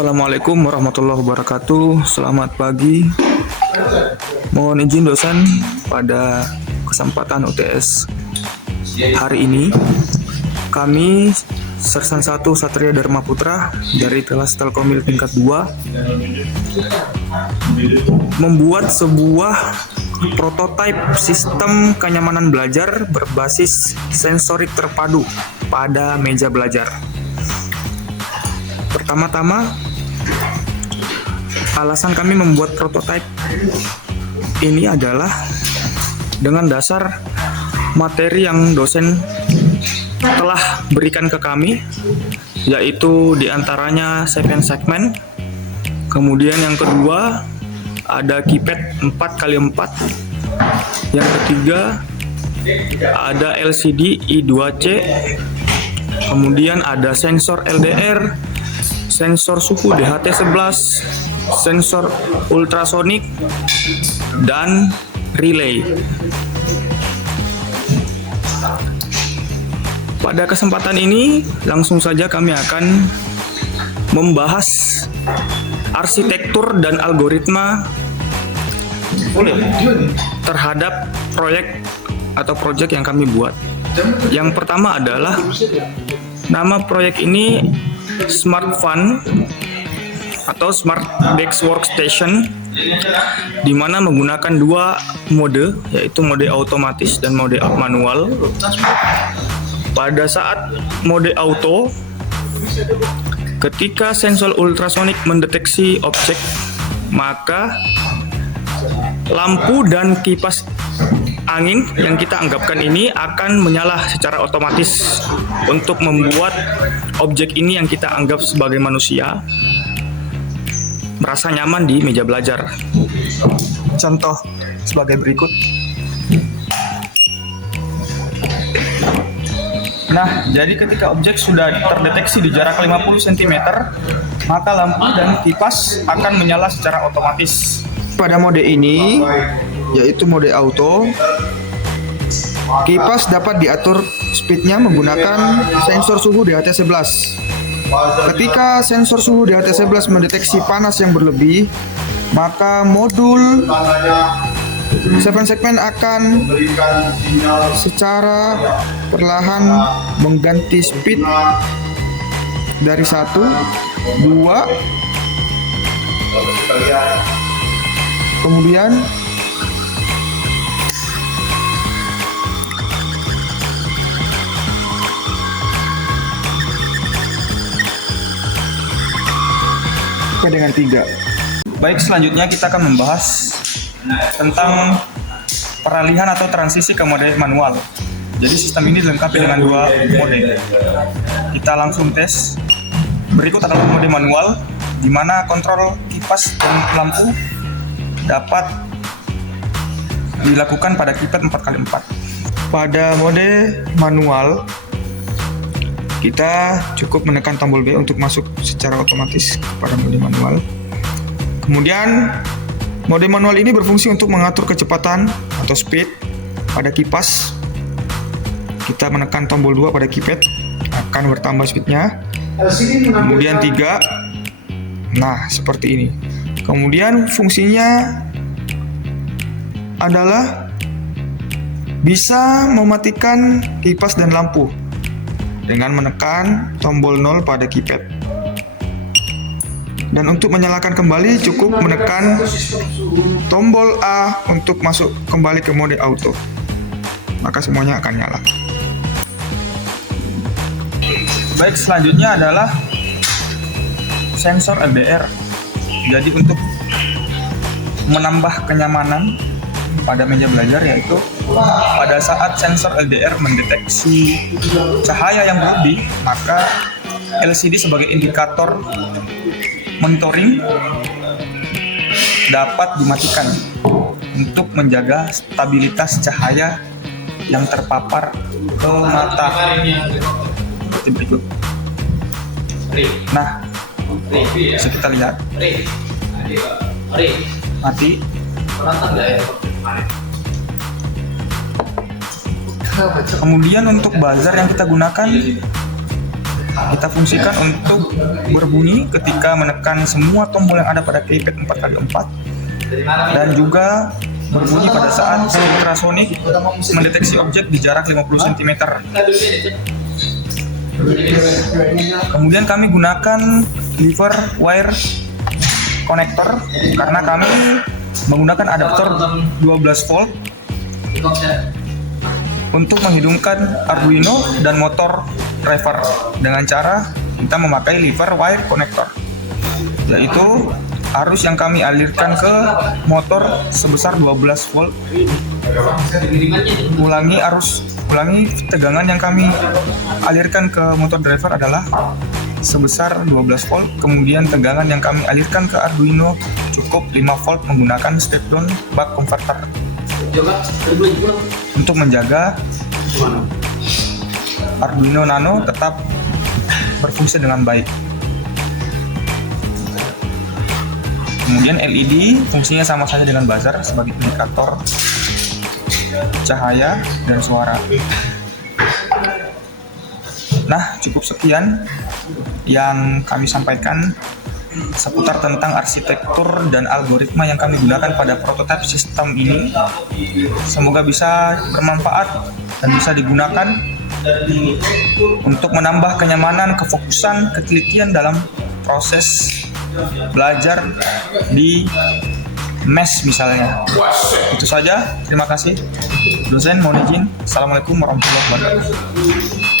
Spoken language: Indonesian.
Assalamualaikum warahmatullahi wabarakatuh. Selamat pagi. Mohon izin dosen, pada kesempatan UTS hari ini kami Sersan 1 Satria Dharma Putra dari kelas Telkomil tingkat 2 membuat sebuah prototipe sistem kenyamanan belajar berbasis sensorik terpadu pada meja belajar. Pertama-tama, alasan kami membuat prototipe ini adalah dengan dasar materi yang dosen telah berikan ke kami, yaitu diantaranya segmen, kemudian yang kedua ada keypad 4x4, yang ketiga ada LCD I2C, kemudian ada sensor LDR, sensor suhu DHT11, sensor ultrasonik, dan relay. Pada kesempatan ini, langsung saja kami akan membahas arsitektur dan algoritma terhadap proyek atau project yang kami buat. Yang pertama adalah nama proyek ini Smart Fun atau Smart Desk Workstation, di mana menggunakan dua mode, yaitu mode otomatis dan mode manual. Pada saat mode auto, ketika sensor ultrasonik mendeteksi objek, maka lampu dan kipas angin yang kita anggapkan ini akan menyala secara otomatis untuk membuat objek ini yang kita anggap sebagai manusia merasa nyaman di meja belajar. Contoh sebagai berikut. Nah, jadi ketika objek sudah terdeteksi di jarak 50 cm, maka lampu dan kipas akan menyala secara otomatis. Pada mode ini, yaitu mode auto, kipas dapat diatur speednya menggunakan sensor suhu DHT11. Ketika sensor suhu DHT11 mendeteksi panas yang berlebih, maka modul segmen akan secara perlahan mengganti speed dari 1, 2, kemudian sampai dengan 3. Baik, selanjutnya kita akan membahas tentang peralihan atau transisi ke mode manual. Jadi sistem ini dilengkapi dengan dua mode. Kita langsung tes. Berikut adalah mode manual, di mana kontrol kipas dan lampu dapat dilakukan pada keypad 4x4. Pada mode manual, kita cukup menekan tombol B untuk masuk secara otomatis pada mode manual. Kemudian mode manual ini berfungsi untuk mengatur kecepatan atau speed pada kipas. Kita menekan tombol 2 pada keypad, akan bertambah speednya. Kemudian 3. Nah, seperti ini. Kemudian fungsinya adalah bisa mematikan kipas dan lampu dengan menekan tombol 0 pada keypad. Dan untuk menyalakan kembali cukup menekan tombol A untuk masuk kembali ke mode auto. Maka semuanya akan nyala. Baik, selanjutnya adalah sensor LDR. Jadi untuk menambah kenyamanan pada meja belajar, yaitu pada saat sensor LDR mendeteksi cahaya yang berlebih, maka LCD sebagai indikator monitoring dapat dimatikan untuk menjaga stabilitas cahaya yang terpapar ke mata. Seperti berikut. Nah, bisa kita lihat. Mati. Kemudian untuk buzzer yang kita gunakan kita fungsikan untuk berbunyi ketika menekan semua tombol yang ada pada keypad 4x4, dan juga berbunyi pada saat ultrasonic mendeteksi objek di jarak 50 cm. Kemudian kami gunakan lever wire connector karena kami menggunakan adaptor 12 volt untuk menghidupkan Arduino dan motor driver dengan cara kita memakai lever wire connector, yaitu arus yang kami alirkan ke motor sebesar 12 volt. Ulangi tegangan yang kami alirkan ke motor driver adalah sebesar 12 volt. Kemudian tegangan yang kami alirkan ke Arduino cukup 5 volt menggunakan step down buck converter untuk menjaga Arduino Nano tetap berfungsi dengan baik. Kemudian LED fungsinya sama saja dengan buzzer sebagai indikator cahaya dan suara. Nah, cukup sekian yang kami sampaikan seputar tentang arsitektur dan algoritma yang kami gunakan pada prototipe sistem ini. Semoga bisa bermanfaat dan bisa digunakan untuk menambah kenyamanan, kefokusan, ketelitian dalam proses belajar di MES misalnya. Itu saja, terima kasih. Dosen mohon izin. Assalamualaikum warahmatullahi wabarakatuh.